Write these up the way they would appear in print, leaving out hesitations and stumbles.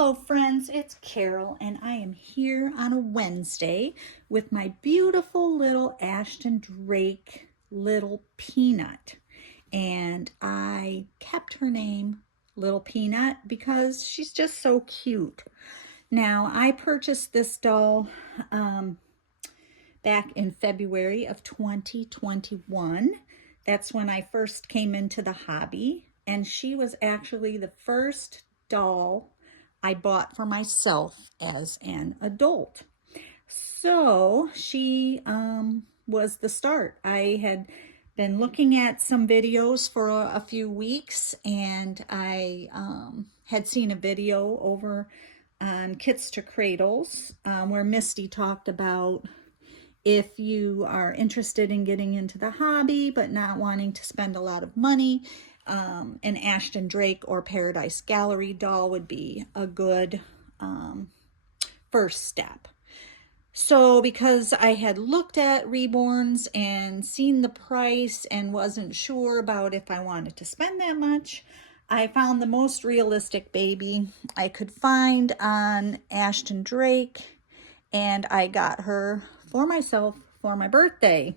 Hello friends, it's Carol and I am here on a Wednesday with my beautiful little Ashton Drake Little Peanut. And I kept her name Little Peanut because she's just so cute. Now I purchased this doll back in February of 2021. That's when I first came into the hobby, and she was actually the first doll I bought for myself as an adult. So she was the start. I had been looking at some videos for a few weeks, and I had seen a video over on Kits to Cradles where Misty talked about if you are interested in getting into the hobby but not wanting to spend a lot of money, an Ashton Drake or Paradise Gallery doll would be a good first step. So because I had looked at reborns and seen the price and wasn't sure about if I wanted to spend that much, I found the most realistic baby I could find on Ashton Drake, and I got her for myself for my birthday.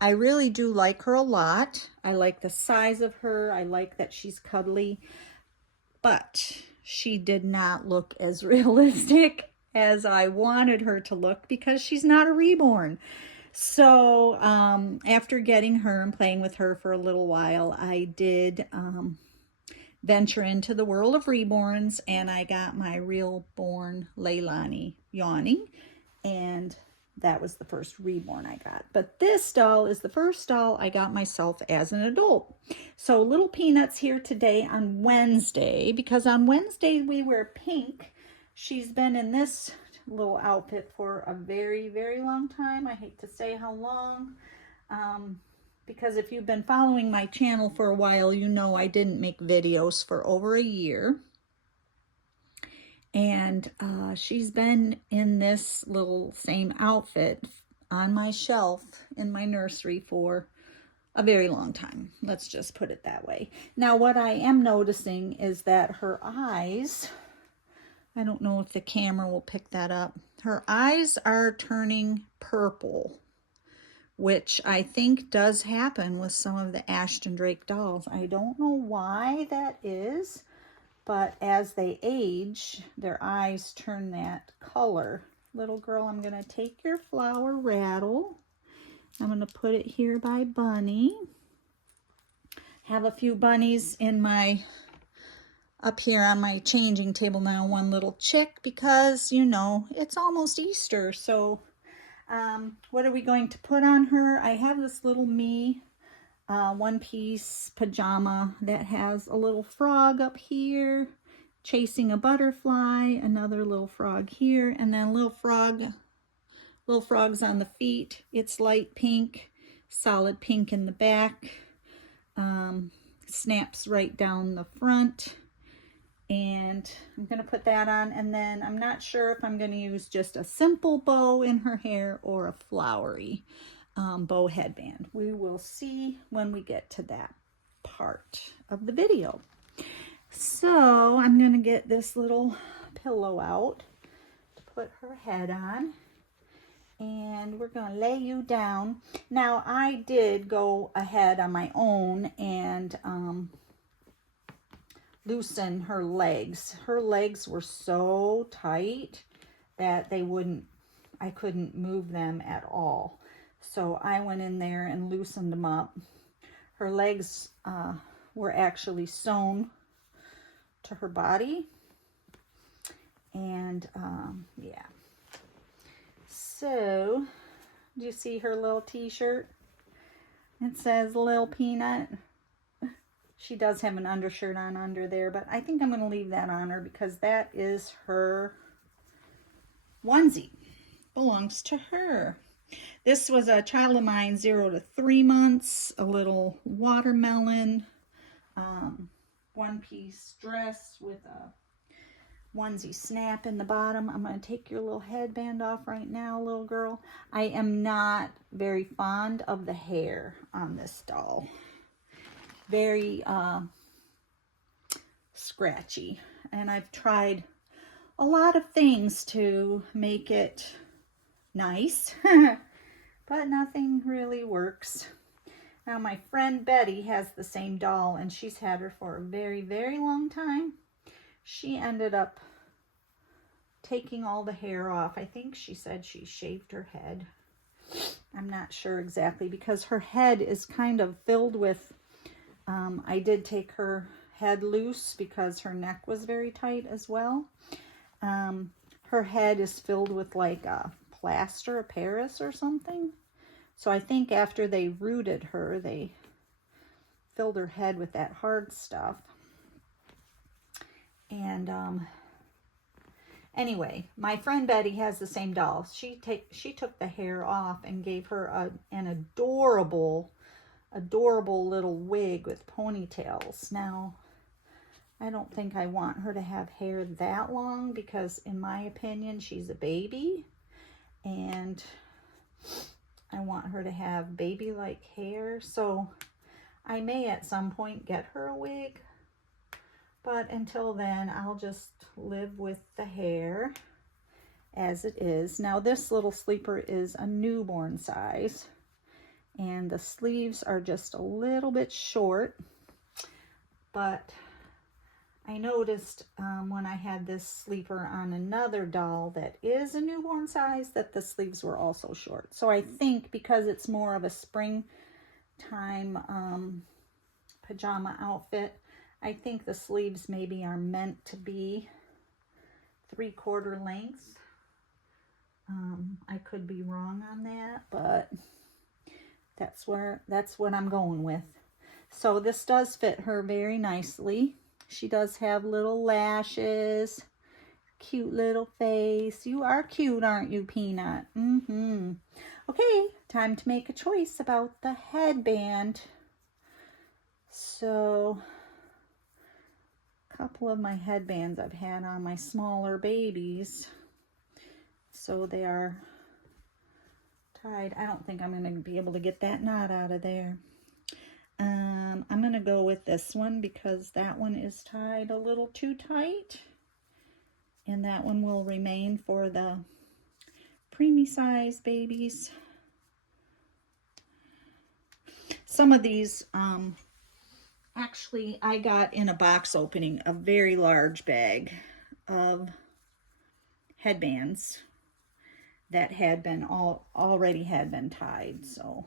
I really do like her a lot. I like the size of her. I like that she's cuddly, but she did not look as realistic as I wanted her to look because she's not a reborn. So after getting her and playing with her for a little while, I did venture into the world of reborns, and I got my real born Leilani Yawning, and that was the first reborn I got. But this doll is the first doll I got myself as an adult. So Little Peanut's here today on Wednesday, because on Wednesday we wear pink. She's been in this little outfit for a very, very long time. I hate to say how long, because if you've been following my channel for a while, you know I didn't make videos for over a year. And she's been in this little same outfit on my shelf in my nursery for a very long time. Let's just put it that way. Now, what I am noticing is that her eyes, I don't know if the camera will pick that up, her eyes are turning purple, which I think does happen with some of the Ashton Drake dolls. I don't know why that is, but as they age, their eyes turn that color. Little girl, I'm going to take your flower rattle. I'm going to put it here by Bunny. Have a few bunnies in my, up here on my changing table now, one little chick, because, you know, it's almost Easter. So what are we going to put on her? I have this little me one-piece pajama that has a little frog up here chasing a butterfly, another little frog here, and then little frogs on the feet. It's light pink, solid pink in the back, snaps right down the front, and I'm going to put that on. And then I'm not sure if I'm going to use just a simple bow in her hair or a flowery bow headband. We will see when we get to that part of the video. So I'm going to get this little pillow out to put her head on, and we're going to lay you down. Now, I did go ahead on my own and loosen her legs. Her legs were so tight that I couldn't move them at all. So I went in there and loosened them up. Her legs were actually sewn to her body. And yeah. So, do you see her little t-shirt? It says Lil Peanut. She does have an undershirt on under there, but I think I'm going to leave that on her because that is her onesie. Belongs to her. This was a child of mine, 0 to 3 months, a little watermelon, one-piece dress with a onesie snap in the bottom. I'm going to take your little headband off right now, little girl. I am not very fond of the hair on this doll. Very scratchy. And I've tried a lot of things to make it nice, but nothing really works. Now my friend Betty has the same doll, and she's had her for a very, very long time. She ended up taking all the hair off. I think she said she shaved her head. I'm not sure exactly, because her head is kind of filled with, I did take her head loose because her neck was very tight as well. Her head is filled with like a plaster of Paris or something. So I think after they rooted her, they filled her head with that hard stuff. And anyway, my friend Betty has the same doll. She took the hair off and gave her an adorable little wig with ponytails. Now, I don't think I want her to have hair that long, because in my opinion, she's a baby, and I want her to have baby-like hair. So I may at some point get her a wig, but until then, I'll just live with the hair as it is. Now, this little sleeper is a newborn size, and the sleeves are just a little bit short, but I noticed when I had this sleeper on another doll that is a newborn size that the sleeves were also short. So I think because it's more of a springtime pajama outfit, I think the sleeves maybe are meant to be 3/4 length. I could be wrong on that, but that's what I'm going with. So this does fit her very nicely. She does have little lashes, cute little face. You are cute, aren't you, Peanut? Okay, time to make a choice about the headband. So, a couple of my headbands I've had on my smaller babies. So they are tied. I don't think I'm going to be able to get that knot out of there. I'm going to go with this one because that one is tied a little too tight. And that one will remain for the preemie size babies. Some of these, actually, I got in a box opening a very large bag of headbands that had been already had been tied. So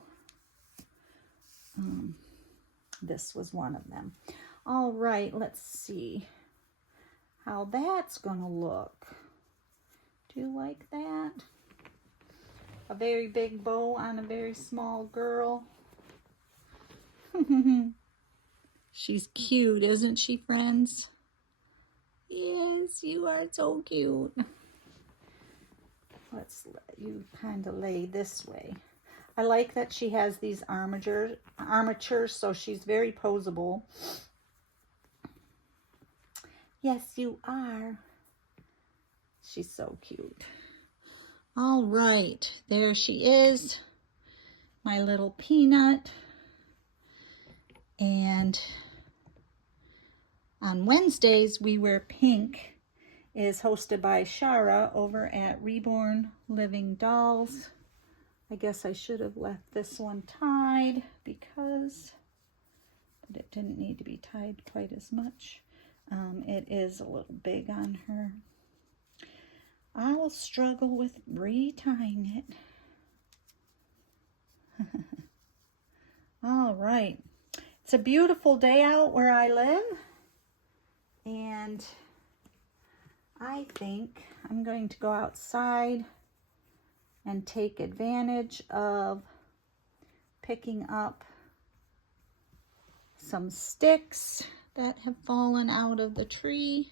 this was one of them. All right, let's see how that's gonna look. Do you like that? A very big bow on a very small girl. She's cute, isn't she, friends? Yes, you are so cute. Let's let you kind of lay this way. I like that she has these armatures, so she's very posable. Yes, you are. She's so cute. All right, there she is, my little Peanut. And on Wednesdays, We Wear Pink is hosted by Shara over at Reborn Living Dolls. I guess I should have left this one tied but it didn't need to be tied quite as much. It is a little big on her. I'll struggle with retying it. All right. It's a beautiful day out where I live, and I think I'm going to go outside and take advantage of picking up some sticks that have fallen out of the tree.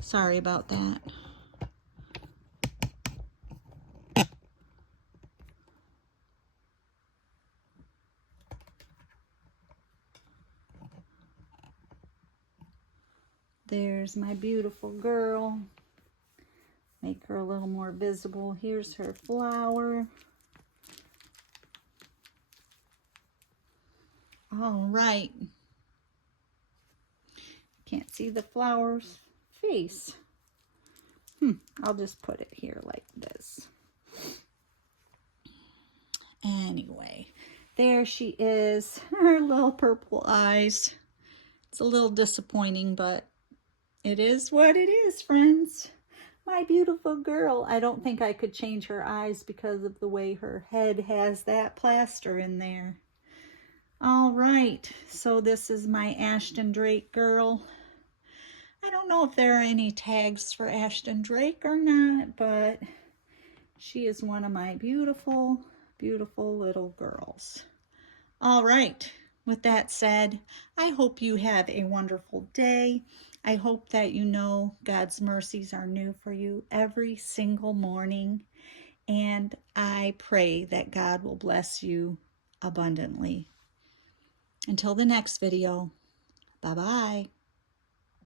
Sorry about that. There's my beautiful girl. Make her a little more visible. Here's her flower. All right. Can't see the flower's face. I'll just put it here like this. Anyway, there she is, her little purple eyes. It's a little disappointing, but it is what it is, friends. My beautiful girl. I don't think I could change her eyes because of the way her head has that plaster in there. All right, so this is my Ashton Drake girl. I don't know if there are any tags for Ashton Drake or not, but she is one of my beautiful, beautiful little girls. All right, with that said, I hope you have a wonderful day. I hope that you know God's mercies are new for you every single morning. And I pray that God will bless you abundantly. Until the next video, bye-bye.